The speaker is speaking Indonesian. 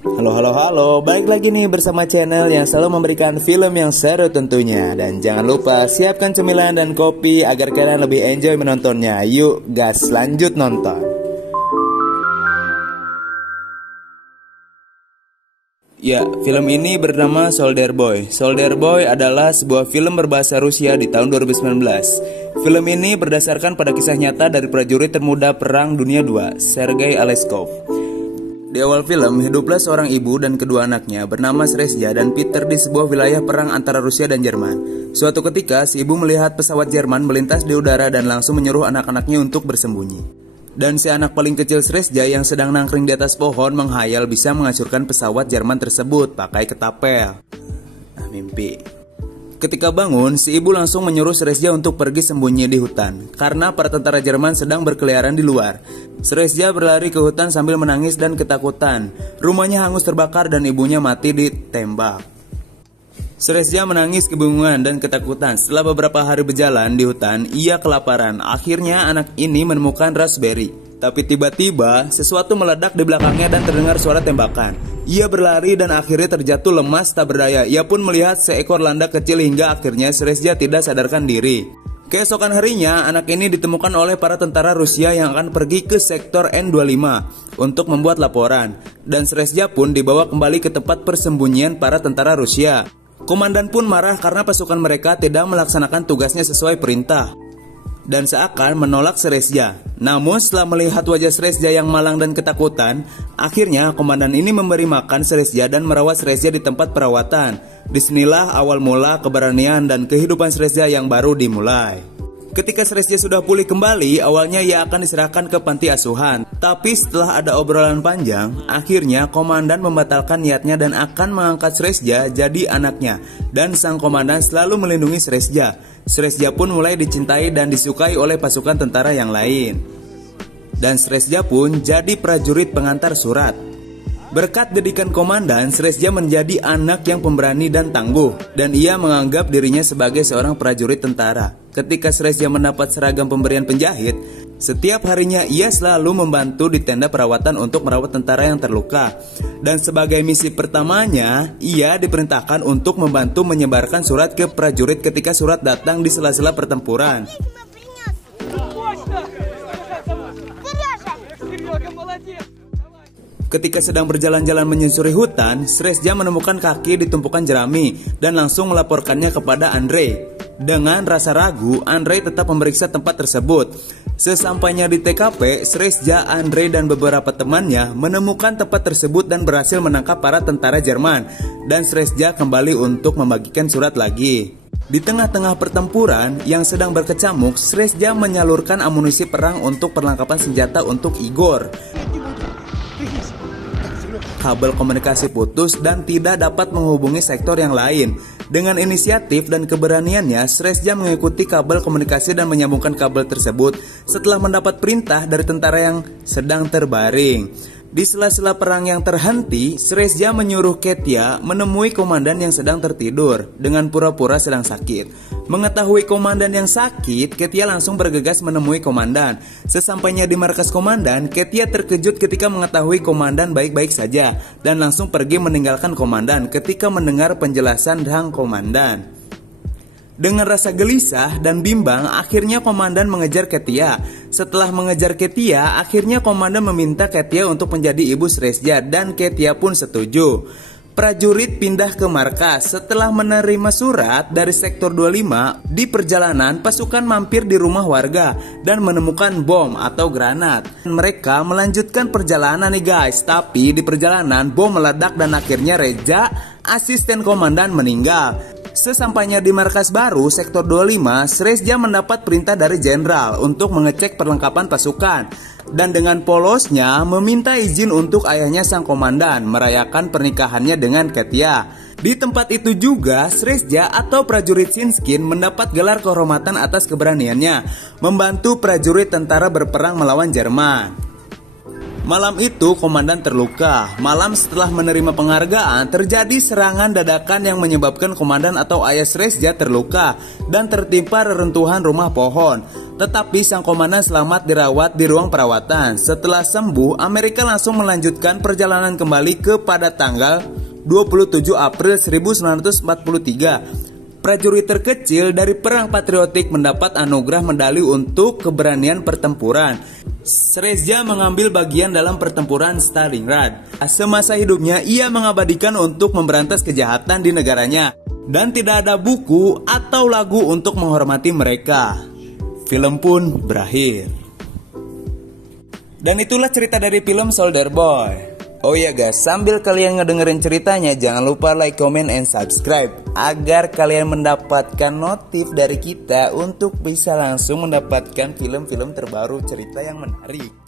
Halo, balik lagi nih bersama channel yang selalu memberikan film yang seru tentunya. Dan jangan lupa siapkan cemilan dan kopi agar kalian lebih enjoy menontonnya. Yuk gas, lanjut nonton. Ya, film ini bernama Soldier Boy. Soldier Boy adalah sebuah film berbahasa Rusia di tahun 2019. Film ini berdasarkan pada kisah nyata dari prajurit termuda Perang Dunia II, Sergei Aleskov. Di awal film, hiduplah seorang ibu dan kedua anaknya bernama Srezhya dan Peter di sebuah wilayah perang antara Rusia dan Jerman. Suatu ketika, si ibu melihat pesawat Jerman melintas di udara dan langsung menyuruh anak-anaknya untuk bersembunyi. Dan si anak paling kecil Srezhya yang sedang nangkring di atas pohon menghayal bisa menghancurkan pesawat Jerman tersebut pakai ketapel. Mimpi. Ketika bangun, si ibu langsung menyuruh Srezhya untuk pergi sembunyi di hutan karena para tentara Jerman sedang berkeliaran di luar. Srezhya berlari ke hutan sambil menangis dan ketakutan. Rumahnya hangus terbakar dan ibunya mati ditembak. Srezhya menangis kebingungan dan ketakutan. Setelah beberapa hari berjalan di hutan, ia kelaparan. Akhirnya anak ini menemukan raspberry. Tapi tiba-tiba sesuatu meledak di belakangnya dan terdengar suara tembakan. Ia berlari dan akhirnya terjatuh lemas tak berdaya. Ia pun melihat seekor landak kecil hingga akhirnya Srezhya tidak sadarkan diri. Keesokan harinya, anak ini ditemukan oleh para tentara Rusia yang akan pergi ke sektor N25 untuk membuat laporan. Dan Srezhya pun dibawa kembali ke tempat persembunyian para tentara Rusia. Komandan pun marah karena pasukan mereka tidak melaksanakan tugasnya sesuai perintah dan seakan menolak Srezhya. Namun setelah melihat wajah Srezhya yang malang dan ketakutan, akhirnya komandan ini memberi makan Srezhya dan merawat Srezhya di tempat perawatan. Disinilah awal mula keberanian dan kehidupan Srezhya yang baru dimulai. Ketika Srezhya sudah pulih kembali, awalnya ia akan diserahkan ke panti asuhan. Tapi setelah ada obrolan panjang, akhirnya komandan membatalkan niatnya dan akan mengangkat Srezhya jadi anaknya. Dan sang komandan selalu melindungi Srezhya. Srezhya pun mulai dicintai dan disukai oleh pasukan tentara yang lain. Dan Srezhya pun jadi prajurit pengantar surat. Berkat didikan komandan, Srezhya menjadi anak yang pemberani dan tangguh. Dan ia menganggap dirinya sebagai seorang prajurit tentara. Ketika Srezhya mendapat seragam pemberian penjahit, setiap harinya ia selalu membantu di tenda perawatan untuk merawat tentara yang terluka. Dan sebagai misi pertamanya, ia diperintahkan untuk membantu menyebarkan surat ke prajurit ketika surat datang di sela-sela pertempuran. Ketika sedang berjalan-jalan menyusuri hutan, Srezhya menemukan kaki di tumpukan jerami dan langsung melaporkannya kepada Andrei. Dengan rasa ragu, Andrei tetap memeriksa tempat tersebut. Sesampainya di TKP, Srezhya, Andrei dan beberapa temannya menemukan tempat tersebut dan berhasil menangkap para tentara Jerman. Dan Srezhya kembali untuk membagikan surat lagi. Di tengah-tengah pertempuran yang sedang berkecamuk, Srezhya menyalurkan amunisi perang untuk perlengkapan senjata untuk Igor. Kabel komunikasi putus dan tidak dapat menghubungi sektor yang lain. Dengan inisiatif dan keberaniannya, Srezhya mengikuti kabel komunikasi dan menyambungkan kabel tersebut setelah mendapat perintah dari tentara yang sedang terbaring. Di sela-sela perang yang terhenti, Srezhya menyuruh Ketya menemui komandan yang sedang tertidur dengan pura-pura sedang sakit. Mengetahui komandan yang sakit, Ketya langsung bergegas menemui komandan. Sesampainya di markas komandan, Ketya terkejut ketika mengetahui komandan baik-baik saja dan langsung pergi meninggalkan komandan ketika mendengar penjelasan sang komandan. Dengan rasa gelisah dan bimbang, akhirnya komandan mengejar Ketya. Setelah mengejar Ketya, akhirnya komandan meminta Ketya untuk menjadi ibu Srezhya dan Ketya pun setuju. Prajurit pindah ke markas. Setelah menerima surat dari sektor 25, di perjalanan pasukan mampir di rumah warga dan menemukan bom atau granat. Mereka melanjutkan perjalanan nih guys, tapi di perjalanan bom meledak dan akhirnya Reza, asisten komandan, meninggal. Sesampainya di markas baru sektor 25, Srezhya mendapat perintah dari jenderal untuk mengecek perlengkapan pasukan dan dengan polosnya meminta izin untuk ayahnya sang komandan merayakan pernikahannya dengan Ketya. Di tempat itu juga Srezhya atau prajurit Shinskin mendapat gelar kehormatan atas keberaniannya membantu prajurit tentara berperang melawan Jerman. Malam itu komandan terluka. Malam setelah menerima penghargaan, terjadi serangan dadakan yang menyebabkan komandan atau ayah Srezhya terluka dan tertimpa reruntuhan rumah pohon. Tetapi sang komandan selamat dirawat di ruang perawatan. Setelah sembuh, Amerika langsung melanjutkan perjalanan kembali ke pada tanggal 27 April 1943. Prajurit terkecil dari Perang Patriotik mendapat anugerah medali untuk keberanian pertempuran. Srezia mengambil bagian dalam pertempuran Stalingrad. Semasa hidupnya ia mengabadikan untuk memberantas kejahatan di negaranya. Dan tidak ada buku atau lagu untuk menghormati mereka. Film pun berakhir. Dan itulah cerita dari film Soldier Boy. Oh ya guys, sambil kalian ngedengerin ceritanya, jangan lupa like, comment, and subscribe agar kalian mendapatkan notif dari kita untuk bisa langsung mendapatkan film-film terbaru cerita yang menarik.